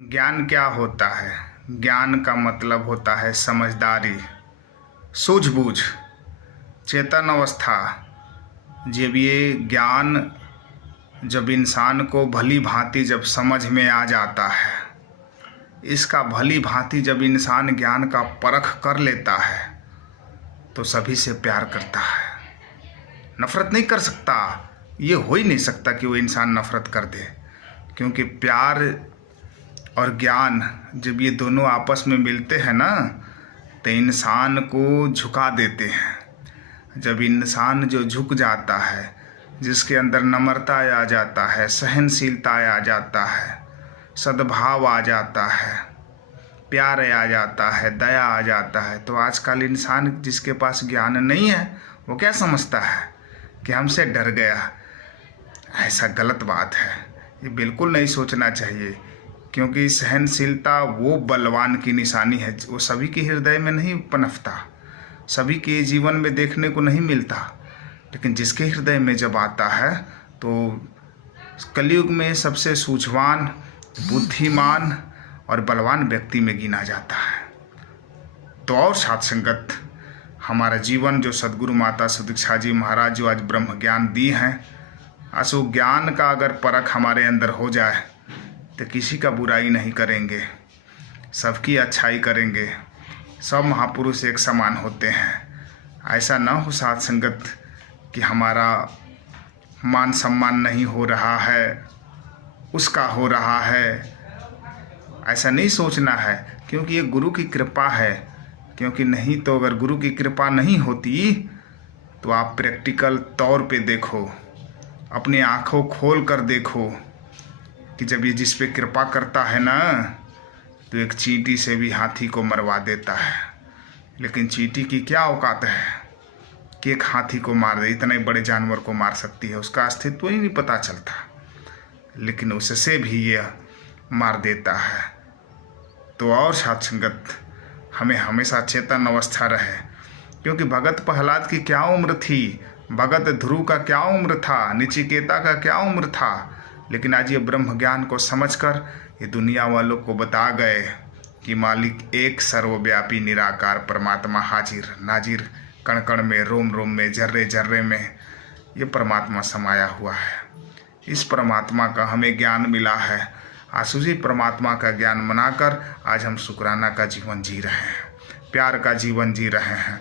ज्ञान क्या होता है? ज्ञान का मतलब होता है समझदारी, सूझबूझ, चेतन अवस्था। जब ये ज्ञान जब इंसान को भली भांति जब समझ में आ जाता है, इसका भली भांति जब इंसान ज्ञान का परख कर लेता है तो सभी से प्यार करता है, नफ़रत नहीं कर सकता। ये हो ही नहीं सकता कि वो इंसान नफ़रत कर दे, क्योंकि प्यार और ज्ञान जब ये दोनों आपस में मिलते हैं ना तो इंसान को झुका देते हैं। जब इंसान जो झुक जाता है, जिसके अंदर नम्रता आ जाता है, सहनशीलता आ जाता है, सद्भाव आ जाता है, प्यार आ जाता है, दया आ जाता है, तो आजकल इंसान जिसके पास ज्ञान नहीं है वो क्या समझता है कि हमसे डर गया। ऐसा गलत बात है, ये बिल्कुल नहीं सोचना चाहिए, क्योंकि सहनशीलता वो बलवान की निशानी है। वो सभी के हृदय में नहीं पनपता, सभी के जीवन में देखने को नहीं मिलता, लेकिन जिसके हृदय में जब आता है तो कलयुग में सबसे सूझवान, बुद्धिमान और बलवान व्यक्ति में गिना जाता है। तो और साथ संगत हमारा जीवन जो सद्गुरु माता सुदीक्षा जी महाराज जो आज ब्रह्म ज्ञान दी हैं, असो ज्ञान का अगर परख हमारे अंदर हो जाए तो किसी का बुराई नहीं करेंगे, सबकी अच्छाई करेंगे। सब महापुरुष एक समान होते हैं। ऐसा ना हो साथ संगत कि हमारा मान सम्मान नहीं हो रहा है, उसका हो रहा है। ऐसा नहीं सोचना है, क्योंकि ये गुरु की कृपा है। क्योंकि नहीं तो अगर गुरु की कृपा नहीं होती तो आप प्रैक्टिकल तौर पे देखो, अपनी आँखों खोल कर देखो कि जब ये जिस पे कृपा करता है ना तो एक चींटी से भी हाथी को मरवा देता है। लेकिन चींटी की क्या औकात है कि एक हाथी को मार दे, इतने बड़े जानवर को मार सकती है, उसका अस्तित्व ही नहीं पता चलता, लेकिन उससे भी ये मार देता है। तो और साथ संगत हमें हमेशा चेतन अवस्था रहे, क्योंकि भगत प्रहलाद की क्या उम्र थी, भगत ध्रुव का क्या उम्र था, नचिकेता का क्या उम्र था, लेकिन आज ये ब्रह्म ज्ञान को समझकर ये दुनिया वालों को बता गए कि मालिक एक सर्वव्यापी निराकार परमात्मा हाजिर नाजिर, कण कण में, रोम रोम में, जर्रे जर्रे में ये परमात्मा समाया हुआ है। इस परमात्मा का हमें ज्ञान मिला है। आसुजी परमात्मा का ज्ञान मनाकर आज हम शुक्राना का जीवन जी रहे हैं, प्यार का जीवन जी रहे हैं,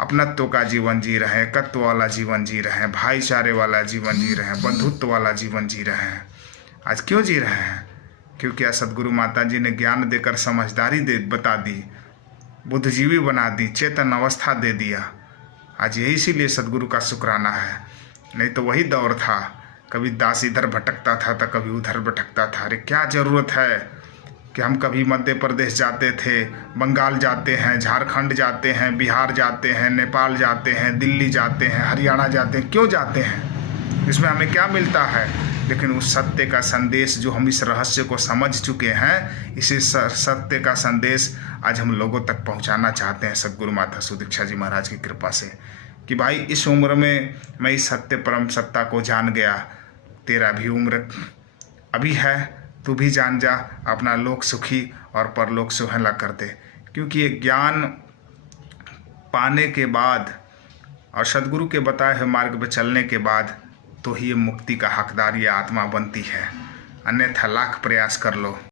अपनत्व का जीवन जी रहे हैं, एकत्व वाला जीवन जी रहे हैं, भाईचारे वाला जीवन जी रहे हैं, बंधुत्व वाला जीवन जी रहे हैं। आज क्यों जी रहे हैं? क्योंकि सदगुरु माता जी ने ज्ञान देकर समझदारी दे बता दी, बुद्धिजीवी बना दी, चेतन अवस्था दे दिया। आज यही इसीलिए सदगुरु का शुक्राना है। नहीं तो वही दौर था, कभी दास इधर भटकता था तो कभी उधर भटकता था। अरे क्या ज़रूरत है कि हम कभी मध्य प्रदेश जाते थे, बंगाल जाते हैं, झारखंड जाते हैं, बिहार जाते हैं, नेपाल जाते हैं, दिल्ली जाते हैं, हरियाणा जाते हैं। क्यों जाते हैं? इसमें हमें क्या मिलता है? लेकिन उस सत्य का संदेश जो हम इस रहस्य को समझ चुके हैं, इसी सत्य का संदेश आज हम लोगों तक पहुंचाना चाहते हैं सद्गुरु माता सुदीक्षा जी महाराज की कृपा से, कि भाई इस उम्र में मैं इस सत्य परम सत्ता को जान गया, तेरा भी उम्र अभी है, तू भी जान जा, अपना लोक सुखी और परलोक सुहेला कर दे। क्योंकि ये ज्ञान पाने के बाद और सद्गुरु के बताए हुए मार्ग पर चलने के बाद तो ही ये मुक्ति का हकदार ये आत्मा बनती है, अन्यथा लाख प्रयास कर लो